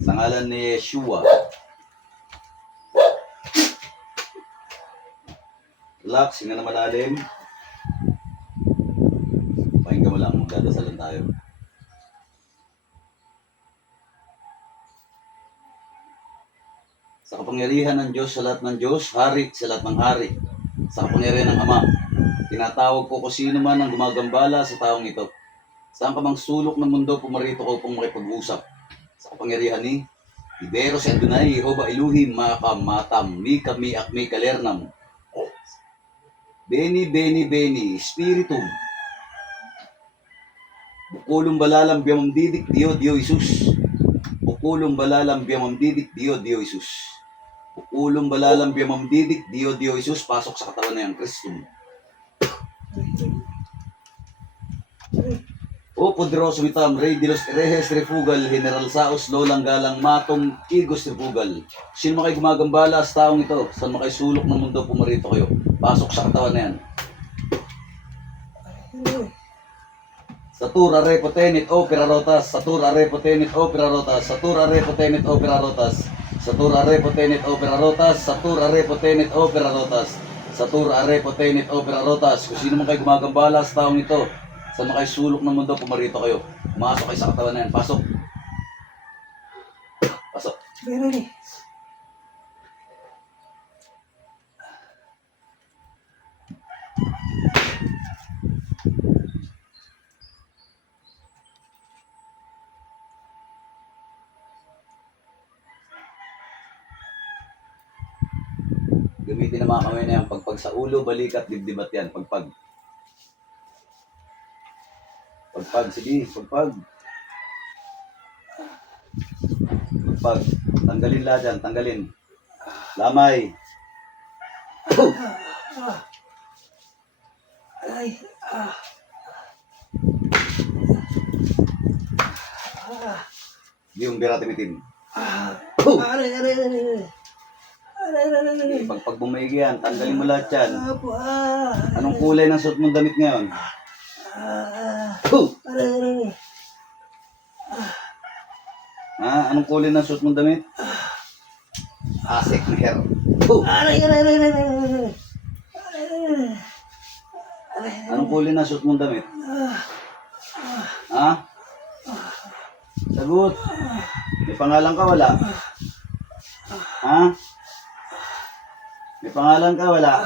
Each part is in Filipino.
Sa ngalan ni Yeshua. Relax, hinga na malalim. Pakinggan mo lang, magdadasalan tayo. Sa kapangyarihan ng Diyos sa lahat ng Diyos, hari sa lahat ng hari, sa kapangyarihan ng Ama, tinatawag ko kung sino man ang gumagambala sa taong ito. Saan ka mang sulok ng mundo, pumarito ko upang makipag-usap. Sa kapangyarihan ni Ibero si Adonai, Jehovah Elohim, Makam, Matam, Mika, Miak, Mika, Lernam. Beni, Beni, Beni, Spiritum. Bukulong balalam biyamam didik, Dio, Dio, Isus. Bukulong balalam biyamam didik, Dio, Dio, Isus. Bukulong balalam biyamam didik, Dio, Dio, Isus. Pasok sa katawan na yan, Kristum. O poderoso mitam, Rey de los Herejes Refugal, General Saos, Lolang Galang, Matong, Igos Refugal. Sino makay gumagambala sa taong ito? Saan makay sulok ng mundo, pumarito kayo. Pasok sa katawan na yan. Satura repotenit opera rotas, Satura repotenit opera rotas, Satura repotenit opera rotas, Satura repotenit opera rotas, Satura repotenit opera rotas, Satura repotenit opera rotas. Kung sino makay gumagambala sa taong ito, saan makay sulok ng mundo, pumarito kayo. Pumasok kayo sa katawan na yan. Pasok. Pasok. Gamitin ang mga kamay na yan. Pagpag sa ulo, balikat, dibdibat yan. Pagpag. Pagpag, sige. Pagpag. Pagpag. Tanggalin lahat yan. Tanggalin. Lamay. Yung biratimitin. Pagpag bumaigi yan, tanggalin mo lahat yan. Anong kulay ng suot mong damit ngayon? Anong kulay ng suot mong damit? Asik na hair. Anong kulay ng suot mong damit? Ha? Sagot. May pangalan ka, wala? Ha? May pangalan ka, wala?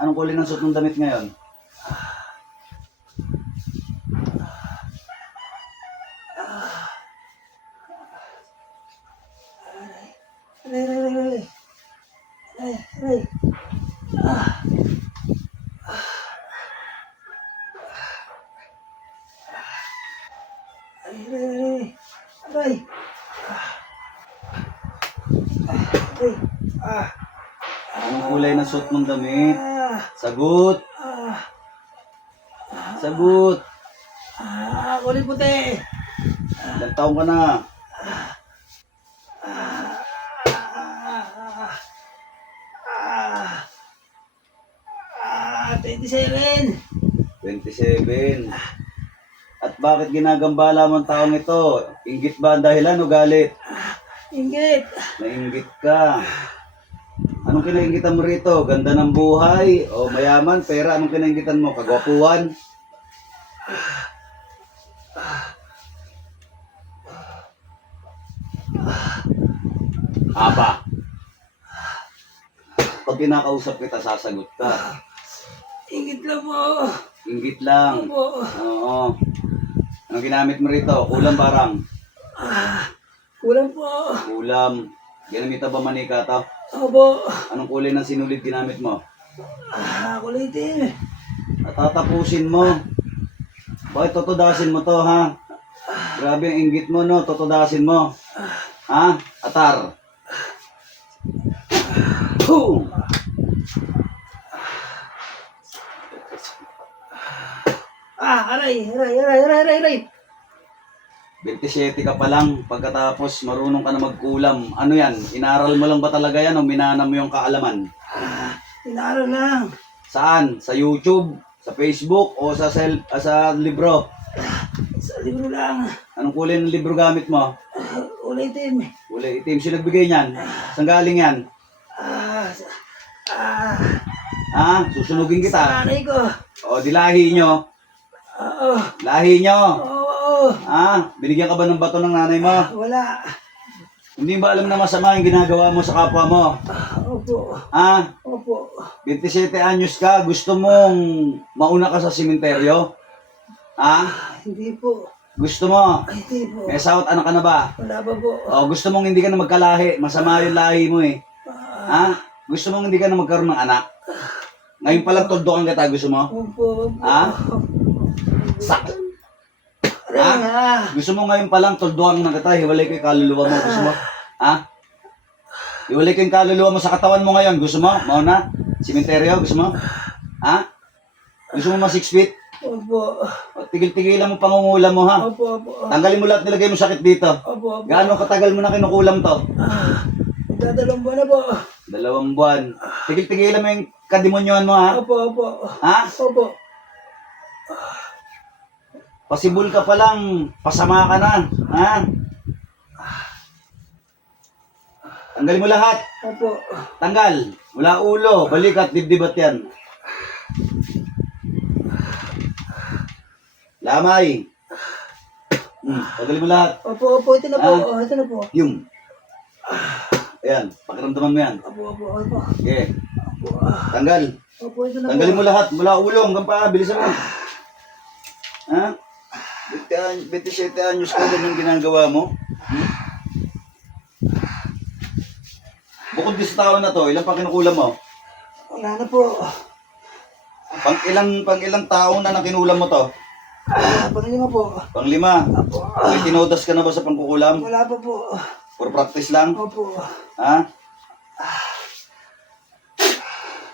Anong kulay ng suot mong damit ngayon? Anong kulay ng suot mong damit? Sagot. Sagot. Kulay puti. Ilang taong ka na? 27. 27. At bakit ginagambala mo ang taong ito? Inggit ba ang dahilan o galit? Inggit. Nainggit ka. Anong kinainggitan mo rito? Ganda ng buhay o mayaman, pera? Anong kinainggitan mo? Kagwapuan? Aba. Pag kinakausap kita, sasagot ka. Inggit lang po. Inggit lang. Opo. Oo. Anong ginamit mo rito? Kulam barang? Kulang po. Kulam. Ginamit ba manika to? Opo. Anong kulay ng sinulid ginamit mo? Kulay itim. At tatapusin mo. Bakit tutudasin mo to, ha? Grabe ang inggit mo, no? Tutudasin mo. Ha? Atar. Boom! Aray. 27 ka pa lang, pagkatapos marunong ka na magkulam. Ano yan? Inaral mo lang ba talaga yan o minana mo yung kaalaman? Inaral lang. Saan? Sa YouTube? Sa Facebook? O sa libro? Sa libro lang. Anong kulay ng libro gamit mo? kulay itim. Kulay itim. Sino nagbigay niyan? Saan galing yan? Ah, ah, Ha? Susunugin kita. sa nanay ko. O, di lahi nyo. Oo. Lahi nyo. Oo. Ha? Binigyan ka ba ng bato ng nanay mo? Wala. Hindi ba alam na masama yung ginagawa mo sa kapwa mo? Opo. Ha? Opo. 27 anyos ka, gusto mong mauna ka sa simenteryo? Ha? Hindi po. Gusto mo? Hindi po. May asawa at anak ka na ba? Wala pa po. O, gusto mong hindi ka na magkalahi. Masama yung lahi mo eh. Ha? Gusto mong hindi ka na magkaroon ng anak? Ngayon palang toldokan kita, gusto mo? Opo. Opo. Ha? Sak! Aray ha. Gusto mo ngayon palang toldokan na kita, hiwalay ko yung kaluluwa mo, gusto mo? Ha? Hiwalay ko yung kaluluwa mo sa katawan mo ngayon, gusto mo? Mauna? Simenteryo, gusto mo? Ha? Gusto mo ma 6 feet? Opo. O, tigil-tigilan mo pangungulam mo ha? Opo. Opo. Tanggalin mo lahat, nilagay mo sakit dito. Opo. Opo. Gaano katagal mo na kinukulam to? Magdadalawang buwan na po. 2 buwan. Tigil-tigilan mo yung kademonyohan mo ha? Opo. Opo. Ha? Opo. Pasibol ka pa lang, pasama ka na. Ha? Tanggalin mo lahat. Opo. Tanggal. Mula ulo, balikat, dibdib at yan. Lamay. Tanggalin mo lahat. Opo. Opo. Ito na po. Ito na po. Yung. Ayan, pakiramdaman mo yan. Opo. Opo. Opo. Okay. Opo. Tanggal. Opo. Ito na po. Tanggalin mo lahat. Mula ulo hanggang paa. Bilisan mo. Ha? 27 anyos ka ganyan ginagawa mo? Bukod din sa tao na to, ilang pa kinukulam mo? Wala na po. Pang ilang taon na nakinulam mo to? Panglima po. Pang 5. Opo. May tinodas ka na ba sa pangkukulam? Wala pa po. For practice lang? Opo. Ha?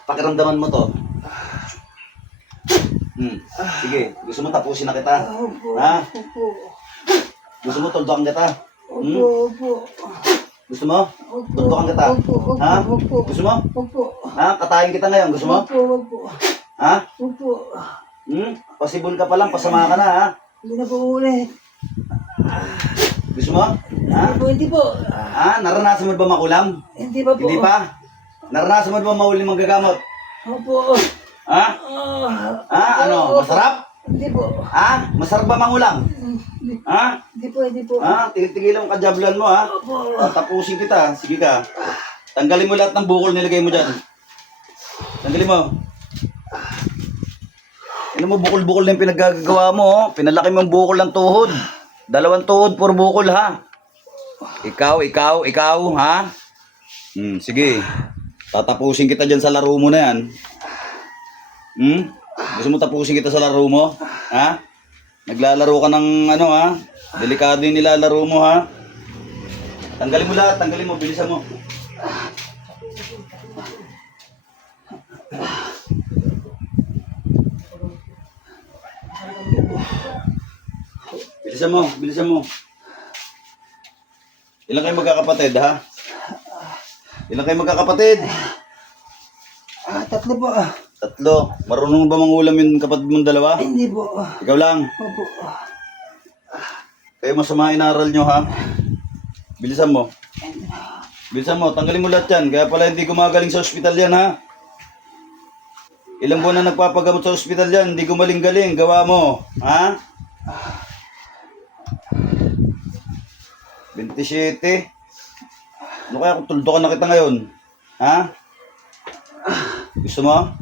Pakiramdaman mo to. Sige, gusto mo tapusin na kita? Opo. Ha? Opo. Gusto mo toldokan kita? Opo. Opo. Gusto mo? Opo. Toldokan kita? Opo. Ha? Opo. Gusto mo? Opo. Ha? Katayin kita ngayon, gusto mo? Opo. Opo. Ha? Opo. Pasibol ka pa lang, pasama ka na ha? Hindi na po ulit. Gusto mo? Ha? Hindi po. Ha? Naranasan mo ba makulam? Hindi pa po. Hindi pa? Naranasan mo ba mahuli manggagamot? Opo. Ha? Ha? Ano? Masarap? Hindi po. Ha? Masarap ba mangulam? Ha? Hindi po. Hindi po. Ha? Tigil-tigilan mo kajablan mo ha? Opo. Tapusin kita. Sige ka. Tanggalin mo lahat ng bukol nilagay mo dyan. Tanggalin mo. Ano mo bukol-bukol na yung pinaggagawa mo oh. Pinalaki mo yung bukol ng tuhod. 2 tuhod, puro bukol ha. Ikaw ha? Sige. Tatapusin kita dyan sa laro mo na yan. Gusto mo tapusin kita sa laro mo? Ha? Naglalaro ka ng ano ha? Delikado yung nilalaro mo ha? Tanggalin mo lahat, tanggalin mo, bilisan mo. Bilisan mo. Ilan kayo magkakapatid ha? Ilan kayo magkakapatid? 3 po. 3. Marunong ba mangulam yung kapatid mong 2? Hindi po. Ikaw lang. Opo. Kayo masama inaral nyo ha? Bilisan mo. Tanggalin mo lahat yan. Kaya pala hindi gumagaling sa ospital yan ha? Ilang buwan na nagpapagamot sa ospital yan, hindi gumaling-galing. Gawa mo. Ha? 27. Ano kaya kung tuldokan na kita ngayon? Ha? Gusto mo?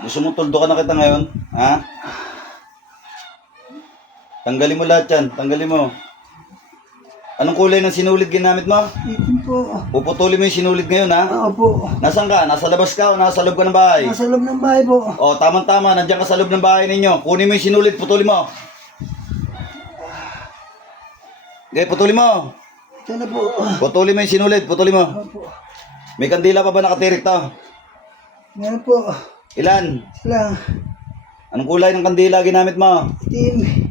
Gusto mo tuldokan na kita ngayon? Ha? Tanggalin mo lahat yan. Tanggalin mo. Anong kulay ng sinulid ginamit mo? Itim po. Puputulin mo yung sinulid ngayon ha? Opo. Nasaan ka? Nasa labas ka o nasa loob ka ng bahay? Nasa loob ng bahay po. O, tama-tama. Nandiyan ka sa loob ng bahay ninyo. Kunin mo yung sinulid. Putulin mo. Okay, putulin mo. Ito na po. Putulin mo yung sinulid. Putulin mo. Opo. May kandila pa ba nakatirik to? Meron po. Ilan? Lang. Anong kulay ng kandila ginamit mo? Itim.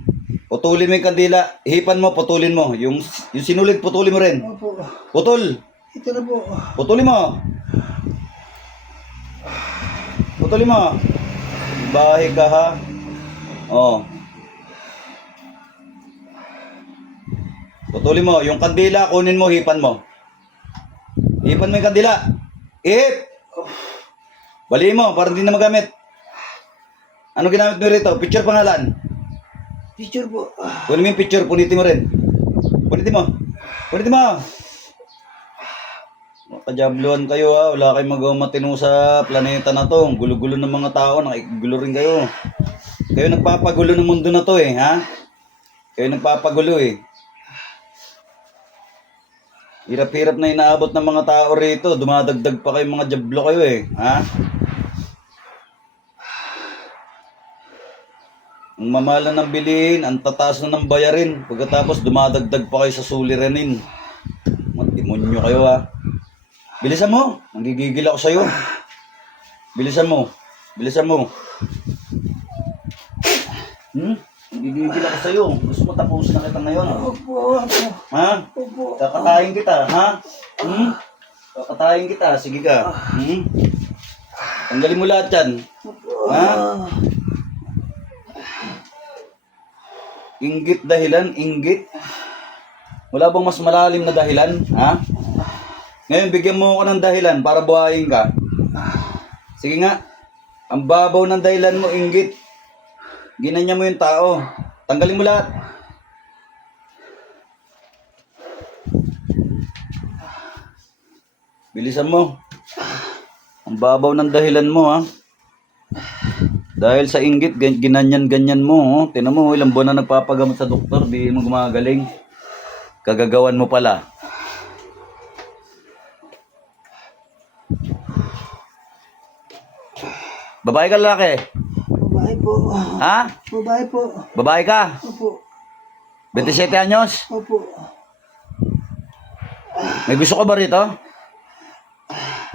Putulin mo yung kandila. Hipan mo, putulin mo. Yung sinulid, putulin mo rin. Opo. Putol. Ito na po. Putulin mo. Putulin mo. Bahay ka ha. Oh. Putulin mo. Yung kandila, kunin mo, hipan mo. Hipan mo yung kandila. Ihip! Baliin mo, para hindi na magamit. Ano ginamit mo rito? Picture pangalan. Picture po. Kunin mo yung picture, punitin mo rin. Punitin mo. Punitin mo. Makajabluhan kayo ha. Wala kayong magawang matino sa planeta na to. Ang gulo-gulo ng mga tao. Nakigulo rin kayo. Kayo nagpapagulo ng mundo na to eh, ha? Kayo nagpapagulo eh. Hirap-hirap na inaabot ng mga tao rito. Dumadagdag pa kayo mga jablo kayo eh, ha? Ang mamahalan ng bilihin, ang tataas na ng bayarin. Pagkatapos dumadagdag pa kayo sa suliranin. Mga demonyo kayo ha. Bilisan mo. Nanggigigil ako sa'yo. Bilisan mo. Bilisan mo. Nanggigigil ako sa'yo. Gusto mo tapusin na kita ngayon. Opo. Ha? Opo. Kakatayin kita, ha? Kakatayin kita. Sige ka. Tanggalin mo lahat yan. Ha? Inggit dahilan, inggit. Wala bang mas malalim na dahilan, ha? Ngayon, bigyan mo ako ng dahilan para buhayin ka. Sige nga. Ang babaw ng dahilan mo, inggit. Ginanya mo yung tao. Tanggalin mo lahat. Bilisan mo. Ang babaw ng dahilan mo, ha? Dahil sa inggit, ginanyan-ganyan mo. Oh. Tinan mo, ilang buwan na nagpapagamot sa doktor, di mo gumagaling. Kagagawan mo pala. Babae ka lalaki? Babae po. Ha? Babae po. Babae ka? Opo. 27 anyos? Opo. May gusto ka ba rito?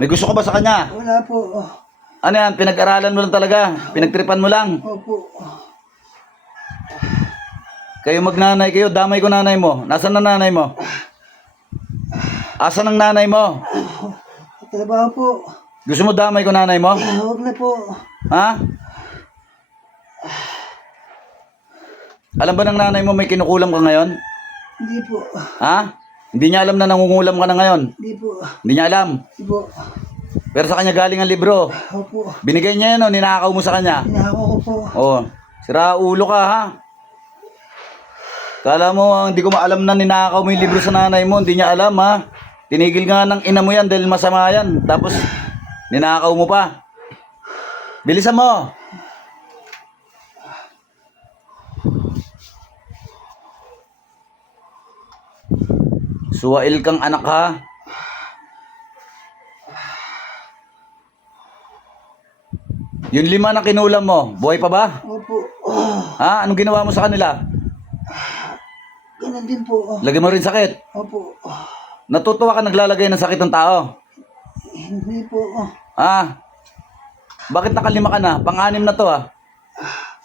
May gusto ka ba sa kanya? Wala po. Ano yan? Pinag-aralan mo lang talaga? Pinagtripan mo lang? Opo. Kayo magnanay kayo, damay ko nanay mo. Nasaan ang nanay mo? Asan ang nanay mo? Trabaho po. Gusto mo damay ko nanay mo? Huwag na po. Ha? Alam ba ng nanay mo may kinukulam ka ngayon? Hindi po. Ha? Hindi niya alam na nangungulam ka na ngayon? Hindi po. Hindi niya alam? Hindi po. Pero sa kanya galing ang libro. Opo. Binigay niya yan o, ninakaw mo sa kanya. Hinako ko po. Oh, sira ulo ka ha. Kala mo hindi ko maalam na ninakaw mo yung libro sa nanay mo, hindi niya alam ha. Tinigil nga ng ina mo yan dahil masama yan. Tapos ninakaw mo pa. Bilisan mo. Suwail kang anak ha. Yung 5 na kinulam mo, buhay pa ba? Opo. Ha? Anong ginawa mo sa kanila? Ganun din po. Lagyan mo rin sakit. Opo. Natutuwa ka naglalagay ng sakit ng tao? Hindi po. Ha? Bakit nakalima ka na? Pang-anim na to ha?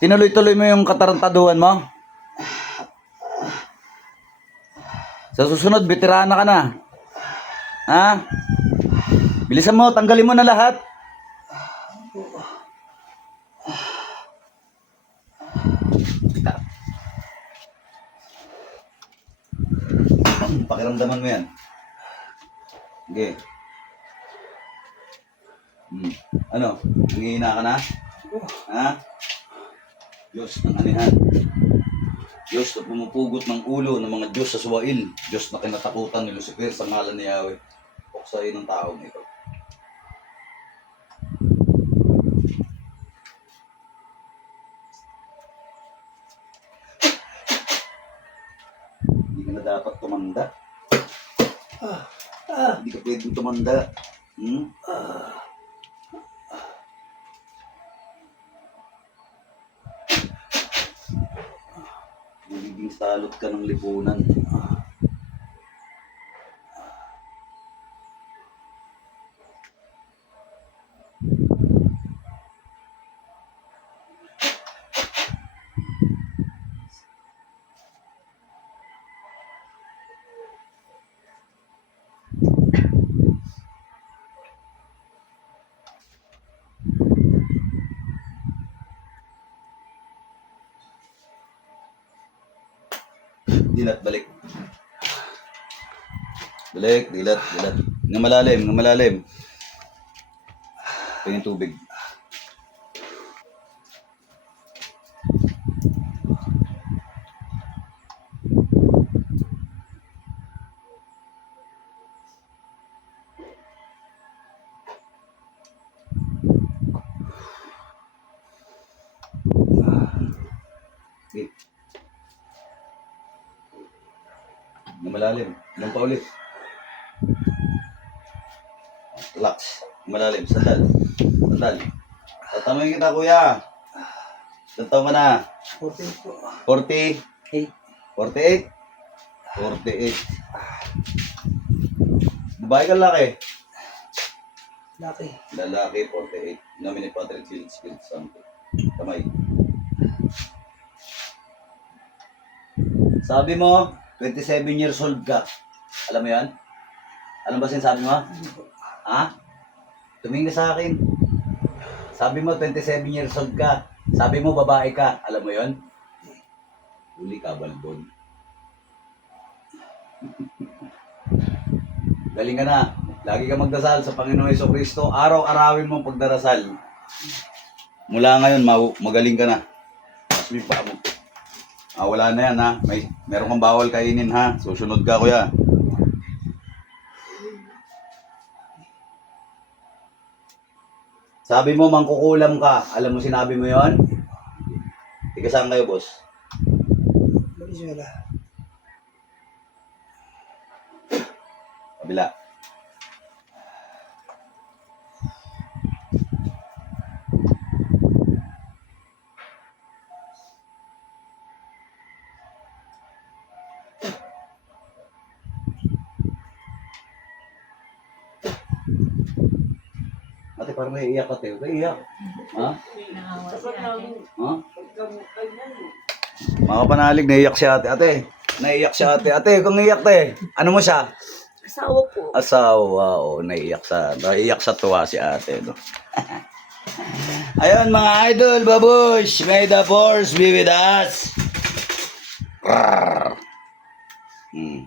Tinuloy-tuloy mo yung katarantaduhan mo? Sa susunod, veterana ka na. Ha? Bilisan mo, tanggalin mo na lahat. Pakiramdaman mo yan. Okay. Ano? Nangihina ka na? Ha? Diyos ng anihan. Diyos na pumupugot ng ulo ng mga Diyos sa suwail. Diyos na kinatakutan ni Lucifer sa ngalan ni Yahweh. Puksain ng taong ito. Hindi ka na dapat tumanda. Hindi ka pwedeng tumanda. Magiging salot ka ng lipunan. Dilat balik. Balik, dilat, dilat. Nga malalim, nga malalim. Tingin tubig. Okay. Nga malalim. Ilang pa ulit. Relax. Malalim. Sandal. Sandal. Tatanungin kita, kuya. Ilang taon ka na? 14 po. 40? 8. 48? 48. Babae ka lalaki? Laki. Lalaki, 48. Namin ni Patrick Spirit Santo. Kamay. Sabi mo, 27 years old ka. Alam mo yan? Alam ba sinasabi mo? Ha? Tumingin ka sa akin. Sabi mo, 27 years old ka. Sabi mo, babae ka. Alam mo yon? Huli ka, balbon. Galing ka na. Lagi ka magdasal sa Panginoong Jesucristo. Araw-arawin mo ang pagdarasal. Mula ngayon, magaling ka na. Mas may pa mo. Wala na yan ha. Meron kang bawal kainin ha. Susunod ka kuya. Sabi mo mangkukulam ka. Alam mo sinabi mo yon? Ika saan kayo boss? Venezuela. Kabila. Ate, parang naiiyak ka, Teo. Naiiyak. Ha? Ha? Mga panalig, naiiyak si ate. Ate, naiiyak si ate. Ate, kung naiiyak, te. Ano mo siya? Asawa po. Asawa, oo. Naiiyak sa tuwa si ate. No? Ayun, mga idol, babush. May the force be with us. Hmm.